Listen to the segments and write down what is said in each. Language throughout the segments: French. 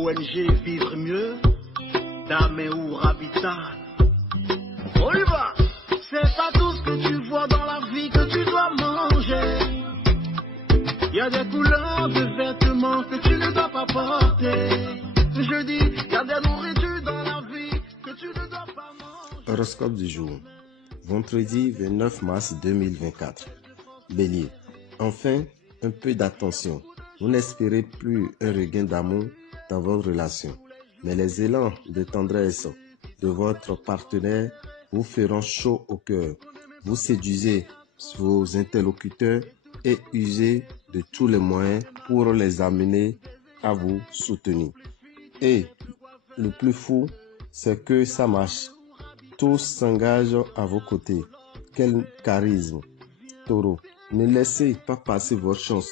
ONG Vivre Mieux, d'Améou Habitat. On y va. C'est pas tout ce que tu vois dans la vie que tu dois manger. Il y a des couleurs de vêtements que tu ne dois pas porter. Je dis, il y a des nourritures dans la vie que tu ne dois pas manger. Horoscope du jour. Vendredi 29 mars 2024. Bélier. Enfin, un peu d'attention. Vous n'espérez plus un regain d'amour dans votre relation. Mais les élans de tendresse de votre partenaire vous feront chaud au cœur. Vous séduisez vos interlocuteurs et usez de tous les moyens pour les amener à vous soutenir. Et le plus fou, c'est que ça marche. Tous s'engagent à vos côtés. Quel charisme. Taureau, ne laissez pas passer votre chance.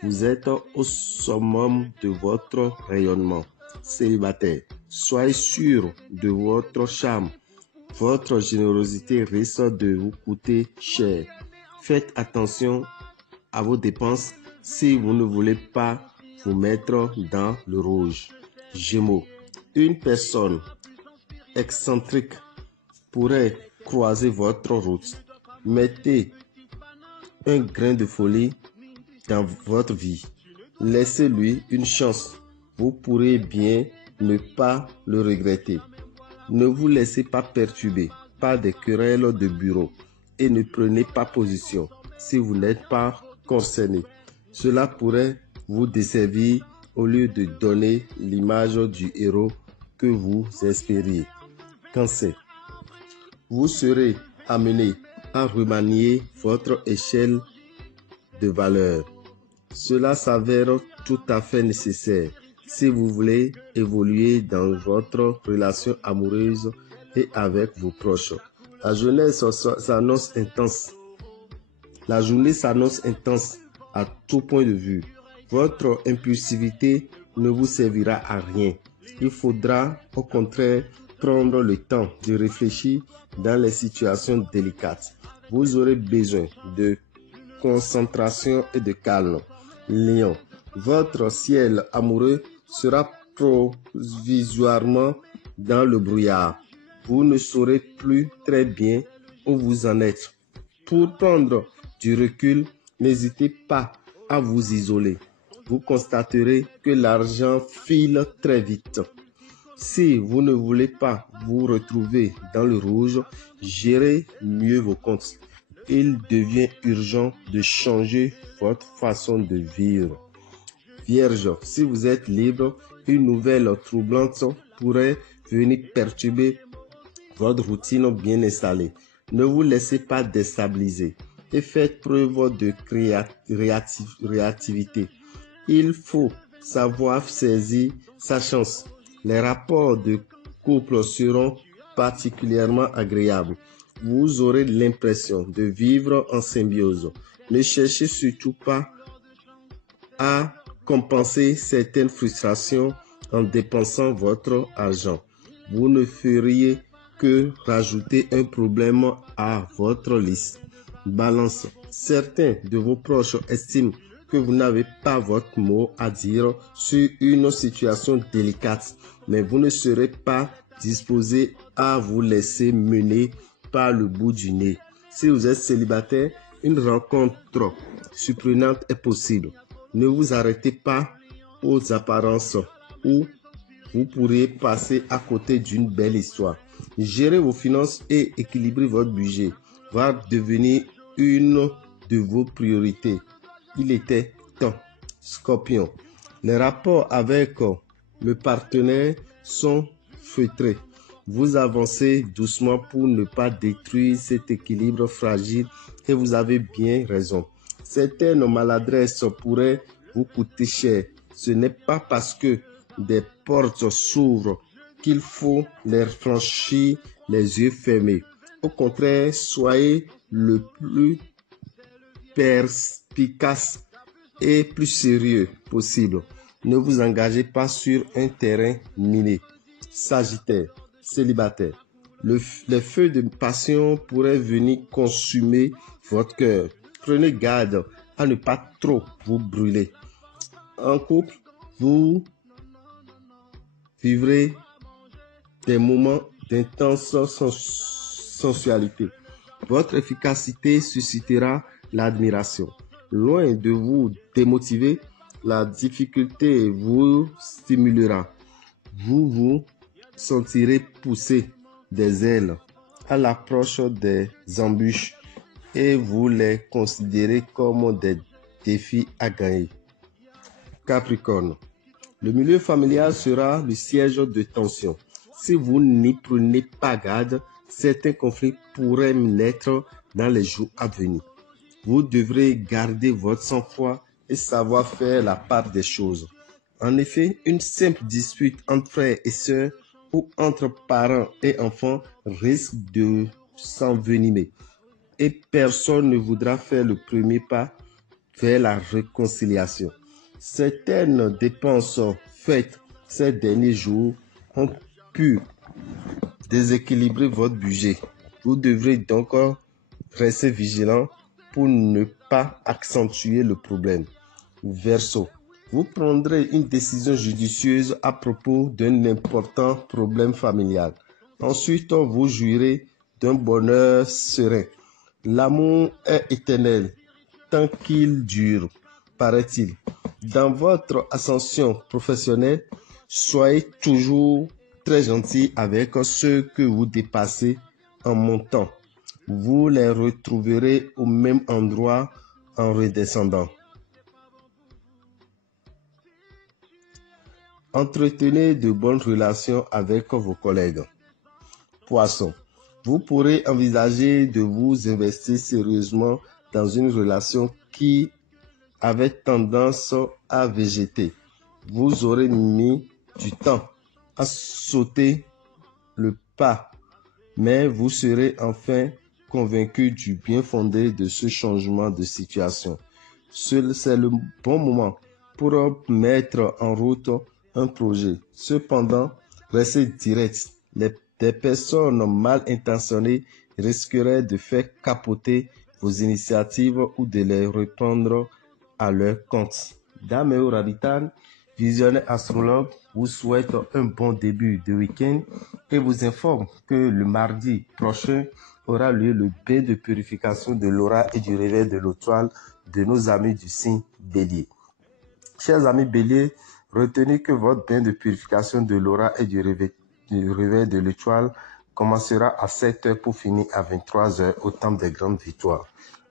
Vous êtes au summum de votre rayonnement. Célibataire, soyez sûr de votre charme. Votre générosité risque de vous coûter cher. Faites attention à vos dépenses si vous ne voulez pas vous mettre dans le rouge. Gémeaux, une personne excentrique pourrait croiser votre route. Mettez un grain de folie dans votre vie. Laissez-lui une chance. Vous pourrez bien ne pas le regretter. Ne vous laissez pas perturber par des querelles de bureau et ne prenez pas position si vous n'êtes pas concerné. Cela pourrait vous desservir au lieu de donner l'image du héros que vous espériez. Cancer. Vous serez amené à remanier votre échelle de valeur. Cela s'avère tout à fait nécessaire si vous voulez évoluer dans votre relation amoureuse et avec vos proches. La journée s'annonce intense. La journée s'annonce intense à tout point de vue. Votre impulsivité ne vous servira à rien. Il faudra au contraire prendre le temps de réfléchir dans les situations délicates. Vous aurez besoin de concentration et de calme. Lion, votre ciel amoureux sera provisoirement dans le brouillard. Vous ne saurez plus très bien où vous en êtes. Pour prendre du recul, n'hésitez pas à vous isoler. Vous constaterez que l'argent file très vite. Si vous ne voulez pas vous retrouver dans le rouge, gérez mieux vos comptes. Il devient urgent de changer votre façon de vivre. Vierge, si vous êtes libre, une nouvelle troublante pourrait venir perturber votre routine bien installée. Ne vous laissez pas déstabiliser et faites preuve de réactivité. Il faut savoir saisir sa chance. Les rapports de couple seront particulièrement agréables. Vous aurez l'impression de vivre en symbiose. Ne cherchez surtout pas à compenser certaines frustrations en dépensant votre argent. Vous ne feriez que rajouter un problème à votre liste. Balance. Certains de vos proches estiment que vous n'avez pas votre mot à dire sur une situation délicate, mais vous ne serez pas disposé à vous laisser mener par le bout du nez. Si vous êtes célibataire, une rencontre surprenante est possible. Ne vous arrêtez pas aux apparences ou vous pourrez passer à côté d'une belle histoire. Gérer vos finances et équilibrer votre budget va devenir une de vos priorités. Il était temps. Scorpion. Les rapports avec le partenaire sont feutrés. Vous avancez doucement pour ne pas détruire cet équilibre fragile et vous avez bien raison. Certaines maladresses pourraient vous coûter cher. Ce n'est pas parce que des portes s'ouvrent qu'il faut les franchir les yeux fermés. Au contraire, soyez le plus perspicace et plus sérieux possible. Ne vous engagez pas sur un terrain miné. Sagittaire, célibataire. Les feux de passion pourraient venir consumer votre cœur. Prenez garde à ne pas trop vous brûler. En couple, vous vivrez des moments d'intense sensualité. Votre efficacité suscitera l'admiration. Loin de vous démotiver, la difficulté vous stimulera. Vous vous sentirez pousser des ailes à l'approche des embûches et vous les considérez comme des défis à gagner. Capricorne, le milieu familial sera le siège de tension. Si vous n'y prenez pas garde, certains conflits pourraient naître dans les jours à venir. Vous devrez garder votre sang-froid et savoir faire la part des choses. En effet, une simple dispute entre frères et sœurs ou entre parents et enfants risque de s'envenimer et personne ne voudra faire le premier pas vers la réconciliation. Certaines dépenses faites ces derniers jours ont pu déséquilibrer votre budget. Vous devrez donc rester vigilant pour ne pas accentuer le problème. Verseau, vous prendrez une décision judicieuse à propos d'un important problème familial. Ensuite, vous jouirez d'un bonheur serein. L'amour est éternel tant qu'il dure, paraît-il. Dans votre ascension professionnelle, soyez toujours très gentil avec ceux que vous dépassez en montant. Vous les retrouverez au même endroit en redescendant. Entretenez de bonnes relations avec vos collègues. Poisson, vous pourrez envisager de vous investir sérieusement dans une relation qui avait tendance à végéter. Vous aurez mis du temps à sauter le pas, mais vous serez enfin convaincu du bien fondé de ce changement de situation. C'est le bon moment pour mettre en route un projet. Cependant, restez direct. Des personnes mal intentionnées risqueraient de faire capoter vos initiatives ou de les reprendre à leur compte. Dameo Rabitan, visionnaire astrologue, vous souhaite un bon début de week-end et vous informe que le mardi prochain aura lieu le bain de purification de l'aura et du réveil de l'étoile de nos amis du signe Bélier. Chers amis Bélier, retenez que votre bain de purification de l'aura et du réveil de l'étoile commencera à 7h pour finir à 23h au temple des grandes victoires.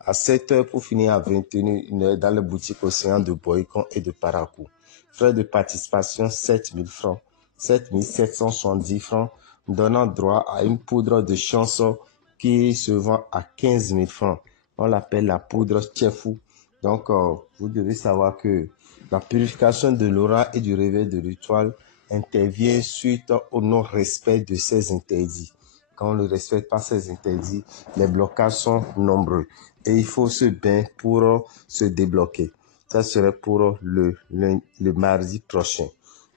À 7h pour finir à 21h dans les boutiques Océan de Boycon et de Parakou. Frais de participation 7 000 francs, 7 770 francs, donnant droit à une poudre de chanson qui se vend à 15 000 francs. On l'appelle la poudre Tchefou. Donc, vous devez savoir que la purification de l'aura et du réveil de l'étoile intervient suite au non-respect de ces interdits. Quand on ne respecte pas ces interdits, les blocages sont nombreux et il faut se bain pour se débloquer. Ça serait pour le mardi prochain.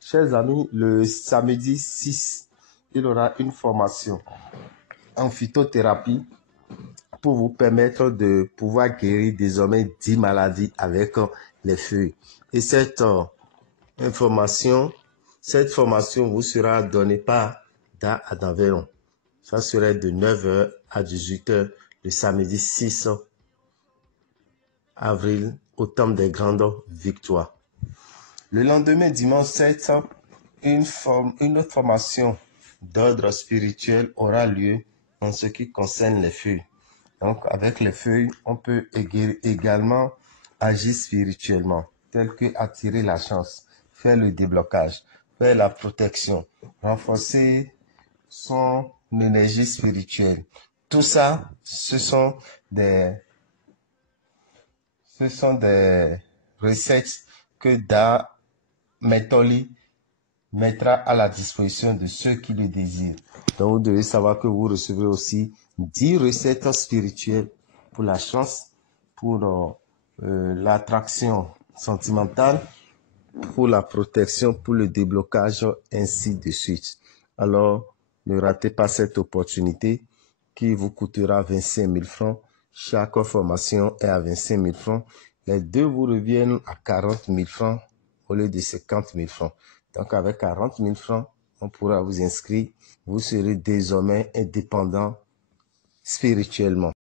Chers amis, le samedi 6, il y aura une formation en phytothérapie pour vous permettre de pouvoir guérir désormais 10 maladies avec les feuilles. Et cette formation vous sera donnée par Adaveron. Ça serait de 9h à 18h le samedi 6 avril au temple des grandes victoires. Le lendemain, dimanche 7, une autre formation d'ordre spirituel aura lieu en ce qui concerne les feuilles. Donc, avec les feuilles, on peut également agir spirituellement, tel que attirer la chance, faire le déblocage, faire la protection, renforcer son énergie spirituelle. Tout ça, ce sont des recettes que Da Metoli mettra à la disposition de ceux qui le désirent. Donc, vous devez savoir que vous recevrez aussi 10 recettes spirituelles pour la chance, pour l'attraction sentimentale, pour la protection, pour le déblocage, ainsi de suite. Alors, ne ratez pas cette opportunité qui vous coûtera 25 000 francs. Chaque formation est à 25 000 francs. Les deux vous reviennent à 40 000 francs au lieu de 50 000 francs. Donc, avec 40 000 francs, on pourra vous inscrire. Vous serez désormais indépendant spirituellement.